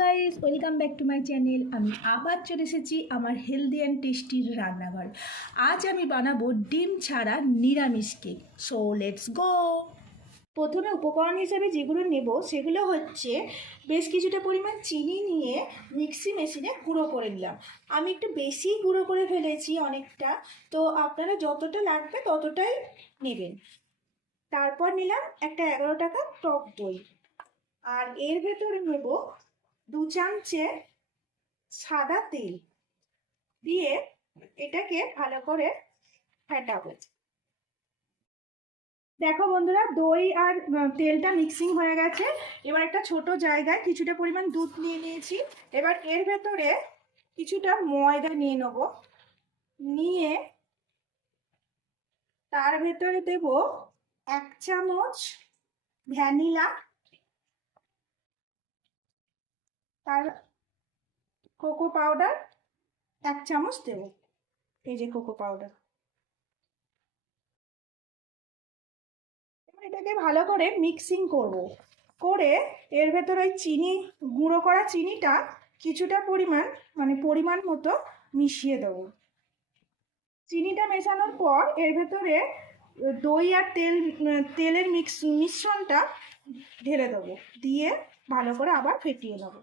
Guys, welcome back to my channel. আমি আবার চলে এসেছি আমার হেলদি অ্যান্ড টেস্টির রান্নাঘর। আজ আমি বানাবো ডিম ছাড়া নিরামিষ কেক। So let's go. প্রথমে উপকরণ হিসাবে যেগুলো নেব সেগুলো হচ্ছে বেশ কিছুটা পরিমাণ চিনি নিয়ে মিক্সি মেশিনে গুঁড়ো করে নিলাম। আমি একটু বেশি গুঁড়ো করে ফেলেছি অনেকটা, তো আপনারা যতটা লাগবে ততটাই নেবেন। তারপর নিলাম একটা 11 টাকা টক দই, আর এর ভেতরে নেব 2 চামচে সাদা তেল দিয়ে এটাকে ভালো করে ফেটাবো। দেখো বন্ধুরা, দই আর তেলটা মিক্সিং হয়ে গেছে। এবার একটা ছোট জায়গায় কিছুটা পরিমাণ দুধ নিয়ে নিয়েছি। এবার এর ভেতরে কিছুটা ময়দা নিয়ে নেব, নিয়ে তার ভেতরে দেব 1 চামচ ভ্যানিলা, তার কোকো পাউডার 1 চামচ দেব। এই যে কোকো পাউডার। এটাকে ভালো করে মিক্সিং করব, করে এর ভেতরে ওই চিনি, গুঁড়ো করা চিনিটা কিছুটা পরিমাণ পরিমাণ মতো মিশিয়ে দেবো। চিনিটা মেশানোর পর এর ভেতরে দই আর তেলের মিশ্রণটা ঢেলে দেবো, দিয়ে ভালো করে আবার ফেটিয়ে নেবো।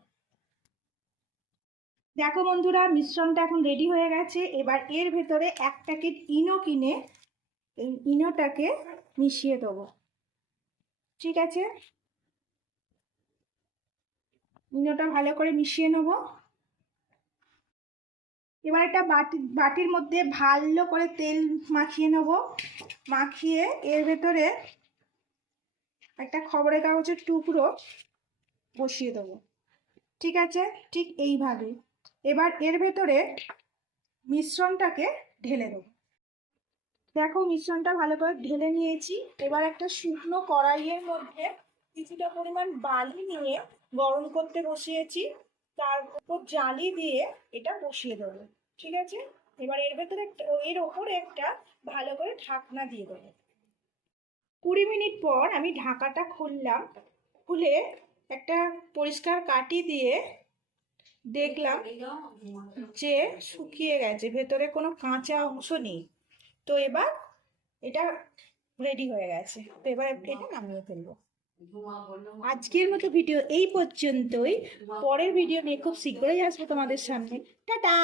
দেখো বন্ধুরা, মিশ্রণটা এখন রেডি হয়ে গেছে। এবার এর ভেতরে 1 প্যাকেট ইনো কিনে এই ইনোটাকে মিশিয়ে দেবো। ঠিক আছে, ইনোটা ভালো করে মিশিয়ে নেব। এবার একটা বাটির মধ্যে ভালো করে তেল মাখিয়ে নেব। মাখিয়ে এর ভেতরে একটা খবরের কাগজের টুকরো বসিয়ে দেবো। ঠিক আছে, ঠিক এইভাবে। এবার এর ভেতরে মিশ্রণটাকে ঢেলে দেবো। দেখো, মিশ্রণটা ভালো করে ঢেলে নিয়েছি। এবার একটা শুকনো কড়াইয়ের মধ্যে কিছুটা পরিমাণ বালি নিয়ে গরম করতে বসিয়েছি। তার উপর জালি দিয়ে এটা বসিয়ে দেবো। ঠিক আছে, এবার এর ভেতরে এর ওপরে একটা ভালো করে ঢাকনা দিয়ে দেবো। 20 মিনিট পর আমি ঢাকাটা খুললাম। খুলে একটা পরিষ্কার কাঠি দিয়ে দেখলাম যে শুকিয়ে গেছে, ভেতরে কোনো কাঁচা অংশ নেই। তো এবার এটা রেডি হয়ে গেছে। তো এবার এটা নামিয়ে ফেলবো। আজকের মতো ভিডিও এই পর্যন্তই। পরের ভিডিও নিয়ে খুব শীঘ্রই আসবো তোমাদের সামনে। টাটা।